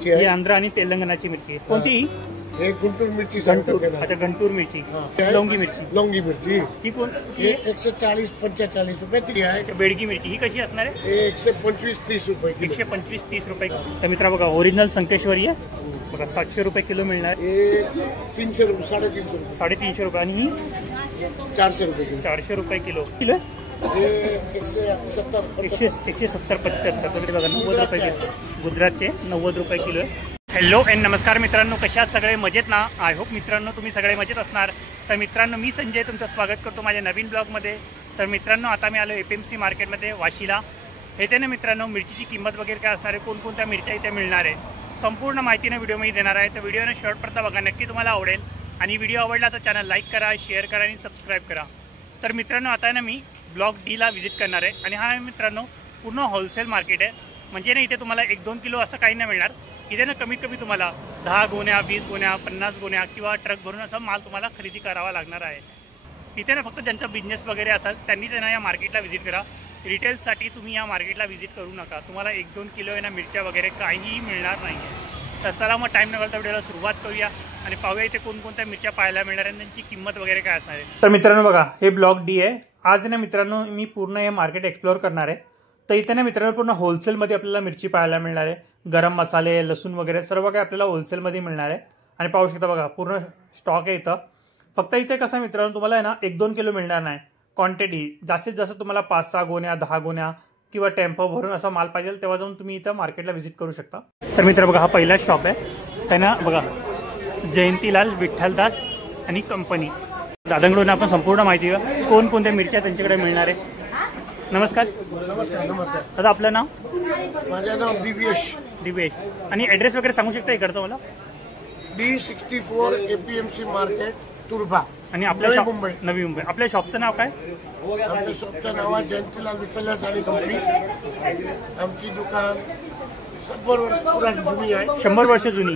मिरची आहे. ही आंध्र आणि तेलंगणाची मिरची आहे. कोणती? हे गुंटूर मिरची. अच्छा, गंटूर मिरची. लवंगी मिरची. लवंगी मिरची ही कोण? 140-45 रुपये ती आहे. बेडगी मिरची ही कशी असणार आहे? हे 125-30 रुपये. 125-30 रुपये. तर मित्रा बघा, ओरिजिनल संकेश्वरी आहे बघा, 700 रुपये किलो मिळणार. हे 300 रुपये, 350 रुपये. 350 रुपये. आणि ही 400 रुपये. 400 रुपये किलो. किलो हे 170. 170-75 बघा, 90 रुपये किलो. गुजरातचे 90 रुपये किलो आहे. हॅलो अँड नमस्कार मित्रांनो, कशा सगळे मजेत ना? आय होप मित्रांनो तुम्ही सगळे मजेत असणार. तर मित्रांनो, मी संजय तुमचं स्वागत करतो माझ्या नवीन ब्लॉगमध्ये. तर मित्रांनो, आता मी आलो FMC मार्केटमध्ये वाशीला. येथे ना मित्रांनो, मिरचीची किंमत वगैरे काय असणार आहे, कोणकोणत्या मिरच्या इथे मिळणार आहे, संपूर्ण माहितीने व्हिडिओमध्ये देणार आहे. तर व्हिडिओने शेवटपर्यंत बघा, नक्की तुम्हाला आवडेल. आणि व्हिडिओ आवडला तर चॅनल लाईक करा, शेअर करा आणि सबस्क्राईब करा. तर मित्रांनो, आता ना मी ब्लॉक Dला व्हिजिट करणार आहे. आणि हा मित्रांनो पूर्ण होलसेल मार्केट आहे. म्हणजे ना इथे तुम्हाला 1-2 किलो असं काही नाही मिळणार. इथे ना कमीत कमी तुम्हाला 10 गोण्या, 20 गोण्या, 50 गोण्या किंवा ट्रक भरून असा माल तुम्हाला खरेदी करावा लागणार आहे. इथे ना फक्त ज्यांचा बिझनेस वगैरे असेल त्यांनीच ना या मार्केटला व्हिजिट करा. रिटेलसाठी तुम्ही या मार्केटला व्हिजिट करू नका. तुम्हाला 1-2 किलो आहे ना मिरच्या वगैरे काहीही मिळणार नाही आहे. तर चला मग टाईम न घालता व्हिडिओला सुरुवात करूया आणि पाहूया इथे कोणकोणत्या मिरच्या पाहायला मिळणार आहे, त्यांची किंमत वगैरे काय असणार आहे. तर मित्रांनो बघा, हे ब्लॉक D आहे. आज ना मित्रांनो मी पूर्ण हे मार्केट एक्सप्लोअर करणार आहे. तर इथे ना मित्रांनो पूर्ण होलसेलमध्ये आपल्याला मिरची पाहायला मिळणार आहे. गरम मसाले, लसूण वगैरे सर्व काही आपल्याला होलसेलमध्ये मिळणार आहे. आणि पाहू शकता बघा, पूर्ण स्टॉक आहे इथं. फक्त इथे कसं मित्रांनो, तुम्हाला आहे ना 1-2 किलो मिळणार नाही. क्वांटिटी जास्तीत जास्त तुम्हाला 5-6 गोण्या, 10 गोण्या किंवा टेम्पो भरून असा माल पाहिजे तेव्हा जाऊन तुम्ही इथं मार्केटला व्हिजिट करू शकता. तर मित्र बघा, हा पहिलाच शॉप आहे. त्यांना बघा, जयंतीलाल विठ्ठलदास आणि कंपनी. दादांकडून आपण संपूर्ण माहिती कोणकोणत्या मिरच्या त्यांच्याकडे मिळणार आहे. नमस्कार. नमस्कार. नमस्कार दादा, आपलं नाव? माझं नाव दिवेश. आणि ॲड्रेस वगैरे सांगू शकता इकडचं मला? D64 APMC market, तुर्भा. आणि आपल्या मुंबई, नवी मुंबई. आपल्या शॉपचं नाव काय? आपल्या शॉपचं नाव आहे जयंतीलाल विठ्ठलदास आणि कंपनी. आमची दुकान 100 वर्ष जुनी आहे. 100 वर्ष जुनी.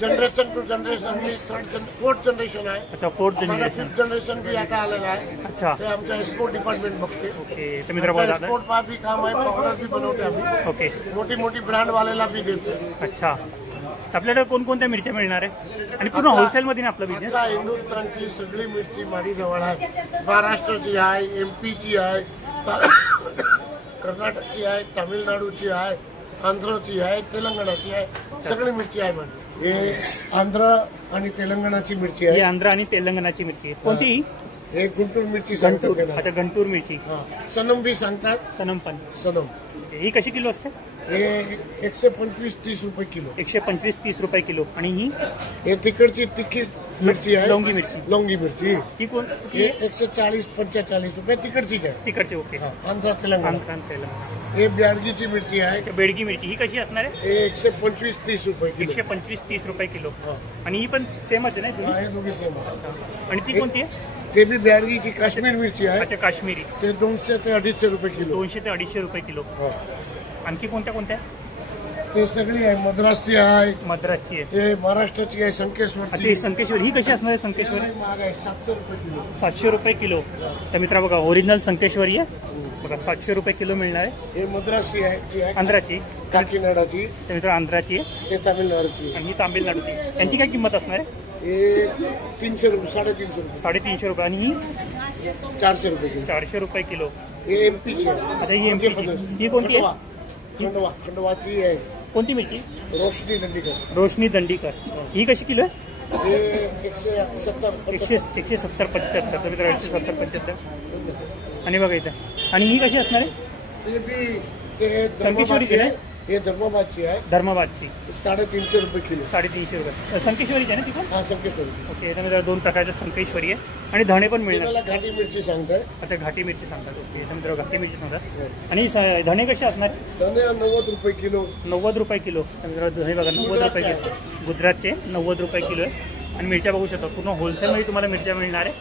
जनरेशन टू जनरेशन मी 4th जनरेशन आहे. अच्छा, 4th जनरेशन. 5th जनरेशन भी आता आलेला आहे. अच्छा, ते आमच्या एक्सपोर्ट डिपार्टमेंट बघते. ओके. तर मित्र बघा, एक्सपोर्ट पा भी काम आहे, पावडर भी बनवते आम्ही. ओके. मोठी ब्रँड वाल्याला भी देते. अच्छा, आपल्याकडे कोणकोणत्या मिरच्या मिळणार आहे आणि पूर्ण होलसेलमध्ये ना आपला बिझनेस? हिंदुस्थानची सगळी मिरची माझी जवळ आहे. महाराष्ट्राची आहे, MP ची आहे, कर्नाटकची आहे, तामिळनाडूची आहे, आंध्रची आहे, तेलंगणाची आहे. सगळी मिरची आहे माझी. हे आंध्र आणि तेलंगणाची मिरची आहे. ही आंध्र आणि तेलंगणाची मिरची आहे. कोणती? हे गुंटूर मिरची. अच्छा, गंटूर मिरची. सनम भी सांगतात. सनम पण. सनम ही कशी किलो असते? हे 125-30 रुपये किलो. 125-30 रुपये किलो. आणि ही? हे तिकडची तिखी मिरची आहे, लवंगी मिरची. लवंगी मिरची ही कोण? हे 140-45 रुपये तिकडची आहे. तिकडचे. ओके. आंध्र तेलंगणा. हे ब्याडगीची मिरची आहे. बेडगी मिरची ही कशी असणार आहे? हे 125-30 रुपये किलो. 125-30 रुपये किलो. आणि ही पण सेमच आहे ना? हे दोघी सेम. आणि ती कोणती आहे? ते बी ब्याडगीची काश्मीर मिरची आहे. अच्छा, काश्मीरी. ते 200 ते 250 रुपये किलो. 200 ते 250 रुपये किलो. आणखी कोणत्या? ते सगळी आहे. मद्रासची आहे. मद्रासची आहे. ते महाराष्ट्राची आहे. संकेश्वरची. संकेश्वर ही कशी असणार आहे? संकेश्वर महाग आहे, 700 रुपये किलो. 700 रुपये किलो. तर मित्रा बघा, ओरिजिनल संकेश्वरी आहे बघा, 700 रुपये किलो मिळणार आहे. हे मद्रासची आहे. आंध्राची. काकीनाडाची. तर मित्र आंध्राची आहे. ते तामिळनाडूची. आणि ही तामिळनाडूची. यांची काय किंमत असणार आहे? हे 300 रुपये, 350 रुपये. 350 रुपये. आणि ही 400 रुपये किलो. 400 रुपये किलो. हे MP ची आहे. अच्छा, ही MP ची. ही कोणती आहे? खंडवाची आहे. कोणती मिरची? रोशनी दंडीकर. रोशनी दंडीकर. ही कशी किलो आहे? हे 170. 170-75. तर मित्र 170-75. आणि बघा इथं. आणि ही कशी असणार आहे? ते बी ते संकेश्वरीची आहे. हे धर्माबादची आहे. धर्माबादची. 350 रुपये किलो. 350 रुपये. संकेश्वरीची आहे ना ती पण? हा, संकेश्वरी. ओके. याच्यामध्ये 2 प्रकारच्या संकेश्वरी आहे. आणि धणे पण मिळणार. घाटी मिरची सांगताय. अच्छा, घाटी मिरची सांगतात. ओके. याच्यामध्ये घाटी मिरची सांगतात. आणि धणे कसे असणार? धणे 90 रुपये किलो. 90 रुपये किलो. धणे बघा, 90 रुपये किलो. गुजरातचे 90 रुपये किलो आहे. आणि मिरच्या बघू शकता, पूर्ण होलसेलमध्ये तुम्हाला मिरच्या मिळणार आहे.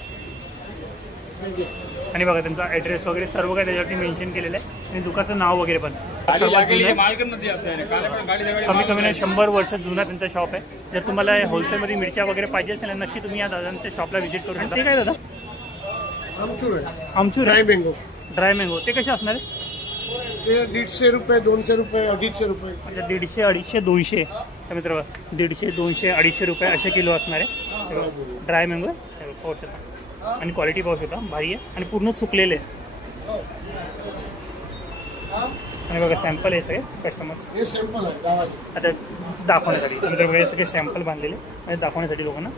आणि बघा, त्यांचा ॲड्रेस वगैरे सर्व काही त्याच्यावरती मेन्शन केलेलं आहे. आणि दुकानाचं नाव वगैरे पण. कमी 100 वर्ष जुना त्यांचा शॉप आहे. जर तुम्हाला होलसेलमध्ये मिरच्या वगैरे पाहिजे असेल नक्की तुम्ही या दादांच्या शॉपला व्हिजिट करू शकता. ते काय दादा? आमचूर आहे. Amchur. Dry mango. Dry mango. ते कसे असणार आहे? ते 150 रुपये, 200 रुपये, 250 रुपये. म्हणजे 150, 250, 200. तर मित्र 150, 200, 250 रुपये असे किलो असणार आहे. ड्राय मँगो पाहू शकता आणि क्वालिटी पाहू शकता, भारी आहे आणि पूर्ण सुकलेले आहे. आणि बघा सॅम्पल आहे सगळे कस्टमर. हे सॅम्पल आहे गावाचे. आता दाखवण्यासाठी मित्र वेगळे सगळे सॅम्पल बांधलेले आणि दाखवण्यासाठी लोकांना.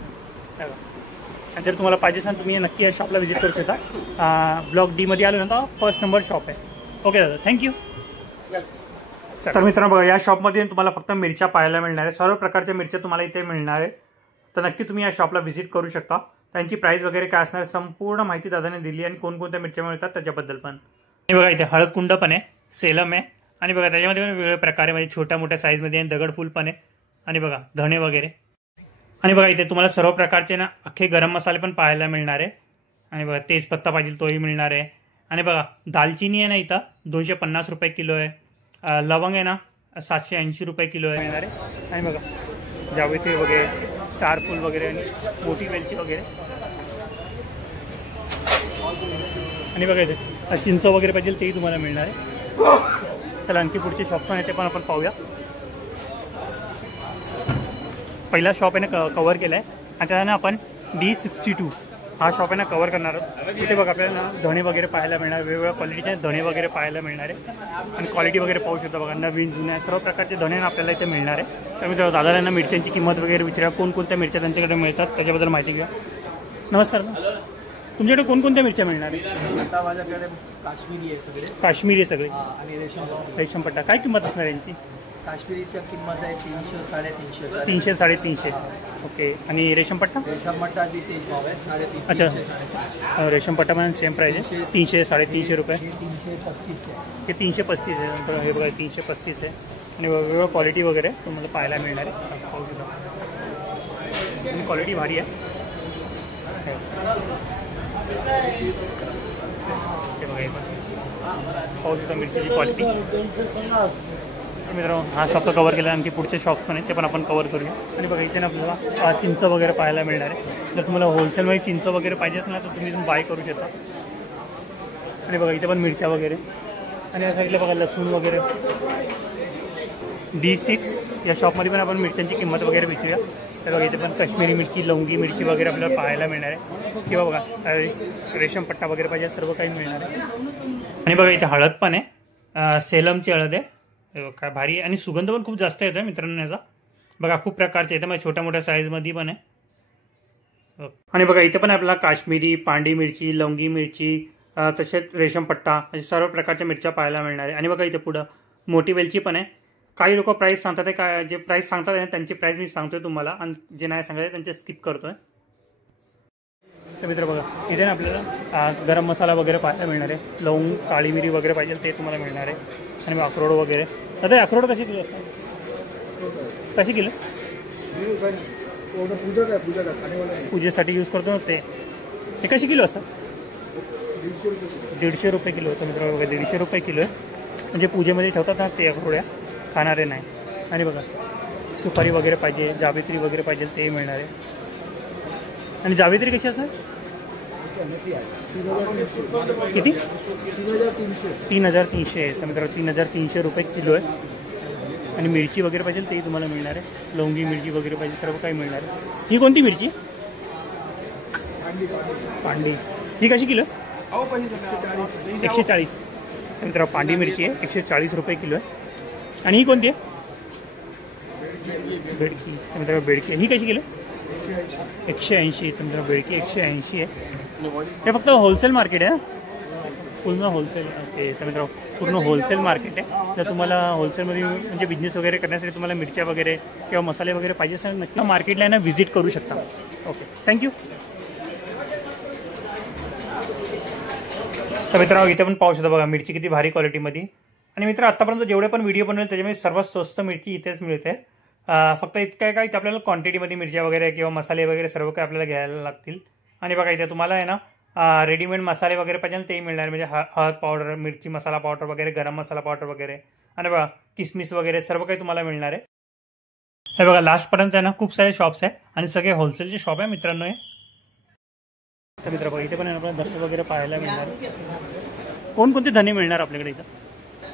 आणि जर तुम्हाला पाहिजे असेल तुम्ही नक्की या शॉपला व्हिजिट करू शकता. ब्लॉक डी मध्ये आलो ना, फर्स्ट नंबर शॉप आहे. ओके दादा, थँक्यू. तर मित्रांनो बघा, या शॉपमध्ये तुम्हाला फक्त मिरच्या पाहायला मिळणार आहे. सर्व प्रकारच्या मिरच्या तुम्हाला इथे मिळणार आहे. तर नक्की तुम्ही या शॉपला व्हिजिट करू शकता. त्यांची प्राइस वगैरे काय असणार संपूर्ण माहिती दादाने दिली आणि कोणकोणत्या मिरच्या मिळतात त्याच्याबद्दल पण. आणि बघा इथे हळद कुंड पण आहे, सेलम आहे आणि बघा त्याच्यामध्ये पण वेगवेगळ्या प्रकारे म्हणजे छोट्या मोठ्या साईजमध्ये आणि दगडफूल पण आहे आणि बघा धणे वगैरे. आणि बघा इथे तुम्हाला सर्व प्रकारचे ना अख्खे गरम मसाले पण पाहायला मिळणार आहे. आणि बघा तेजपत्ता पाहिजे तोही मिळणार आहे. आणि बघा दालचिनी आहे ना इथं 250 रुपये किलो आहे. लवंग आहे ना 780 रुपये किलो आहे मिळणार आहे. आणि बघा जावित्री वगैरे, स्टारफूल वगैरे आणि मोठी वेलची वगैरे. आणि बघा इथे चिंच वगैरे पाहिजे तेही तुम्हाला मिळणार आहे. त्याला आणखी पुढचे शॉप पण आहे ते पण आपण पाहूया. पहिला शॉप आहे ना कव्हर केला आहे आणि त्याला ना आपण D62 हा शॉप आहे ना कव्हर करणार आहोत. तिथे बघा आपल्याला ना धणे वगैरे पाहायला मिळणार, वेगवेगळ्या क्वालिटीचे धणे वगैरे पाहायला मिळणार आहे. आणि क्वालिटी वगैरे पाहू शकता बघा, नवीन जुन्या सर्व प्रकारचे धणे आपल्याला इथे मिळणार आहे. त्यामुळे दादाला मिरच्यांची किंमत वगैरे विचारा, कोणकोणत्या मिरच्या त्यांच्याकडे मिळतात त्याच्याबद्दल माहिती घ्या. नमस्कार, तुमच्याकडे कोणकोणत्या मिरच्या मिळणार आहे? आता माझ्याकडे काश्मीरी आहे सगळे. काश्मीरी सगळे आणि रेशम पट्टा. काय किंमत असणार यांची? काश्मीरीची किंमत आहे 300, 350. 300, 350. ओके. आणि रेशम पट्टा? रेशम पट्टा बी तेच भाव आहे 350. अच्छा, रेशम पट्टा पण सेम प्राइस आहे 300, 350 रुपये. 335 आहे. हे 335 आहे. नंतर हे बघा 335 आहे. आणि वेगवेगळं क्वालिटी वगैरे तुम्हाला पाहायला मिळणार आहे. पाहू शकता आणि क्वालिटी भारी आहे. हे बघा हे पाहू शकता मिरचीची क्वालिटी. मित्रांनो हा शॉप तर कवर केला, आणखी पुढचे शॉप पण आहेत ते पण आपण कवर करूया. आणि बघा इथे ना आपल्याला चिंच वगैरे पाहायला मिळणार आहे. जर तुम्हाला होलसेलमध्ये चिंच वगैरे पाहिजे असेल ना तर तुम्ही बाय करू शकता. आणि बघा इथे पण मिरच्या वगैरे. आणि या साईडला बघा लसूण वगैरे. D6 या शॉपमध्ये पण आपण मिरच्यांची किंमत वगैरे विचारूया. तर बघा इथे पण काश्मीरी मिरची, लवंगी मिरची वगैरे आपल्याला पाहायला मिळणार आहे. किंवा बघा रेशम पट्टा वगैरे पाहिजे सर्व काही मिळणार आहे. आणि बघा इथे हळद पण आहे, सेलमची हळद आहे. काय भारी आणि सुगंध पण खूप जास्त येतो मित्रांनो याचा. बघा खूप प्रकारचे येते, मग छोट्या मोठ्या साईजमध्ये पण आहे. आणि बघा इथे पण आपल्याला काश्मीरी, पांडी मिरची, लवंगी मिरची, तसेच रेशम पट्टा अशा सर्व प्रकारच्या मिरच्या पाहायला मिळणार आहे. आणि बघा इथे पुढं मोठी वेलची पण आहे. काही लोक प्राईस सांगतात आहे, काय जे प्राईस सांगतात त्यांची प्राईस मी सांगतोय तुम्हाला आणि जे नाही सांगत त्यांचे स्किप करतोय. तर मित्र बघा इथे ना आपल्याला गरम मसाला वगैरे पाहायला मिळणार आहे. लवंग, काळी मिरी वगैरे पाहिजे ते तुम्हाला मिळणार आहे. आणि अक्रोड वगैरे. आता अक्रोड कशी किलो असतात? कशी किलो? पूजेसाठी यूज करतो ना ते कशी किलो असतात? 150 रुपये किलो होतं मित्र. बघा 150 रुपये किलो आहे. म्हणजे पूजेमध्ये ठेवतात ना ते अक्रोड्या, खाणारे नाही. आणि बघा सुपारी वगैरे पाहिजे, जावित्री वगैरे पाहिजे ते मिळणार आहे. आणि जावित्री कशी असणार? किती? 3,300 आहे. तर मित्रांनो 3,300 रुपये किलो आहे. आणि मिरची वगैरे पाहिजे तेही तुम्हाला मिळणार आहे. लवंगी मिरची वगैरे पाहिजे सर्व काही मिळणार आहे. ही कोणती मिरची? पांडी. ही कशी किलो? 140. मित्रांनो पांडी मिरची आहे 140 रुपये किलो आहे. आणि ही कोणती आहे? बेडकी. मित्रांनो बेडकी. ही कशी किलो? 180. तर मित्रांनो बेडकी 180 आहे. हे फक्त होलसेल मार्केट आहे पूर्ण होलसेल. ओके. तर मित्रांनो पूर्ण होलसेल मार्केट आहे. जर तुम्हाला होलसेलमध्ये म्हणजे बिझनेस वगैरे करण्यासाठी तुम्हाला मिरच्या वगैरे किंवा मसाले वगैरे पाहिजे असेल नक्की मार्केटला आहे ना व्हिजिट करू शकता. Okay, thank you. तर मित्रांनो इथे पण पाहू शकता बघा मिरची किती भारी क्वालिटीमध्ये. आणि मित्र आतापर्यंत जेवढे पण व्हिडिओ बनवले त्याच्यामध्ये सर्वात स्वस्त मिरची इथेच मिळते. फक्त इतकं काय इथे आपल्याला क्वांटिटीमध्ये मिरच्या वगैरे किंवा मसाले वगैरे सर्व काही आपल्याला घ्यायला लागतील. आणि बघा इथे तुम्हाला आहे ना रेडीमेड मसाले वगैरे पाहिजे तेही मिळणार. म्हणजे हळद पावडर, मिरची मसाला पावडर वगैरे, गरम मसाला पावडर वगैरे. आणि बघा किसमिस वगैरे सर्व काही तुम्हाला मिळणार आहे. हे बघा लास्टपर्यंत आहे ना खूप सारे शॉप्स आहे आणि सगळे होलसेलचे शॉप आहे मित्रांनो हे. तर मित्र बघा इथे पण आपल्याला धने वगैरे पाहायला मिळणार. कोणकोणते धने मिळणार आपल्याकडे इथं?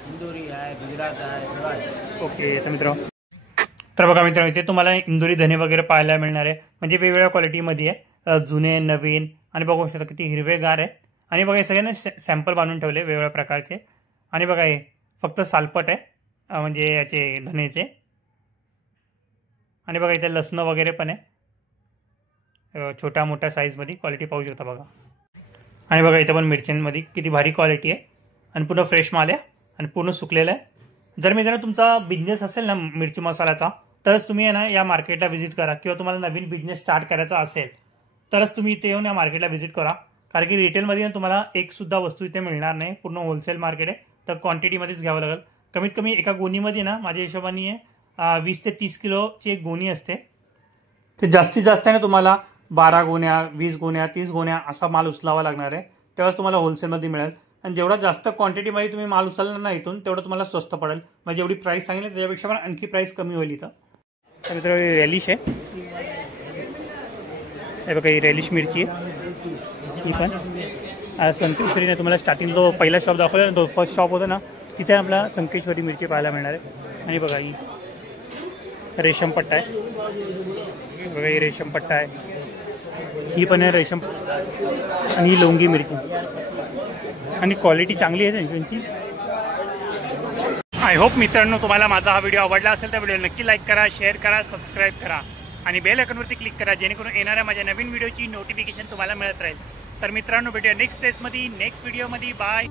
इंदोरी आहे, गुजरात आहे, सगळं आहे. ओके. तर मित्रांनो, तर बघा मित्रांनो, इथे तुम्हाला इंदोरी धने वगैरे पाहायला मिळणार आहे. म्हणजे वेगवेगळ्या क्वालिटीमध्ये आहे, जुने नवीन. आणि बघू शकता किती हिरवेगार आहे. आणि बघा हे सगळ्यांना सॅम्पल बांधून ठेवले वेगवेगळ्या प्रकारचे. आणि बघा हे फक्त सालपट आहे, म्हणजे याचे धनेचे. आणि बघा इथे लसणं वगैरे पण आहे, छोट्या मोठ्या साईजमध्ये. क्वालिटी पाहू शकता बघा. आणि बघा इथं पण मिरच्यांमध्ये किती भारी क्वालिटी आहे. आणि पूर्ण फ्रेश माल आहे आणि पूर्ण सुकलेलं आहे. जर मित्रांनो तुमचा बिझनेस असेल ना मिरची मसाल्याचा, तरच तुम्ही ना या मार्केटला व्हिजिट करा. किंवा तुम्हाला नवीन बिझनेस स्टार्ट करायचा असेल तरच तुम्ही इथे येऊन या मार्केटला व्हिजिट करा. कारण की रिटेलमध्ये तुम्हाला एकसुद्धा वस्तू इथे मिळणार नाही. पूर्ण होलसेल मार्केट आहे, तर क्वांटिटीमध्येच घ्यावं लागेल. कमीत कमी एका गोणीमध्ये ना माझ्या हिशोबाने 20 ते 30 किलोची एक गोणी असते. ते जास्तीत जास्त आहे ना तुम्हाला 12 गोण्या, 20 गोण्या, 30 गोण्या असा माल उचलावा लागणार आहे. तेव्हाच तुम्हाला होलसेलमध्ये मिळेल. आणि जेवढा जास्त क्वांटिटीमध्ये तुम्ही माल उचलणार ना इथून, तेवढं तुम्हाला स्वस्त पडेल. म्हणजे जेवढी प्राईस सांगितली त्याच्यापेक्षा पण आणखी प्राईस कमी होईल इथं. तर मित्रांनो रेलिश आहे, हे बघा ही रेलिश मिरची आहे. ही पण संकेश्वरीने तुम्हाला स्टार्टिंग जो पहिला शॉप दाखवला ना, तो फर्स्ट शॉप होता ना, तिथे आपल्याला संकेश्वरी मिरची पाहायला मिळणार आहे. आणि बघा ही रेशमपट्टा आहे, बघा ही रेशमपट्टा आहे, ही पण आहे रेशम. आणि ही लोंगी मिरची. आणि क्वालिटी चांगली आहे त्यांची. आय होप मित्रांनो तुम्हाला माझा हा व्हिडिओ आवडला असेल तर व्हिडिओ नक्की लाईक करा, शेअर करा, सबस्क्राईब करा आणि बेल आयकॉनवरती क्लिक करा, जेणेकरून येणाऱ्या माझ्या नवीन व्हिडिओची नोटिफिकेशन तुम्हाला मिळत राहील. तर मित्रांनो भेटूया नेक्स्ट स्टेजमध्ये, नेक्स्ट व्हिडिओमध्ये. बाय.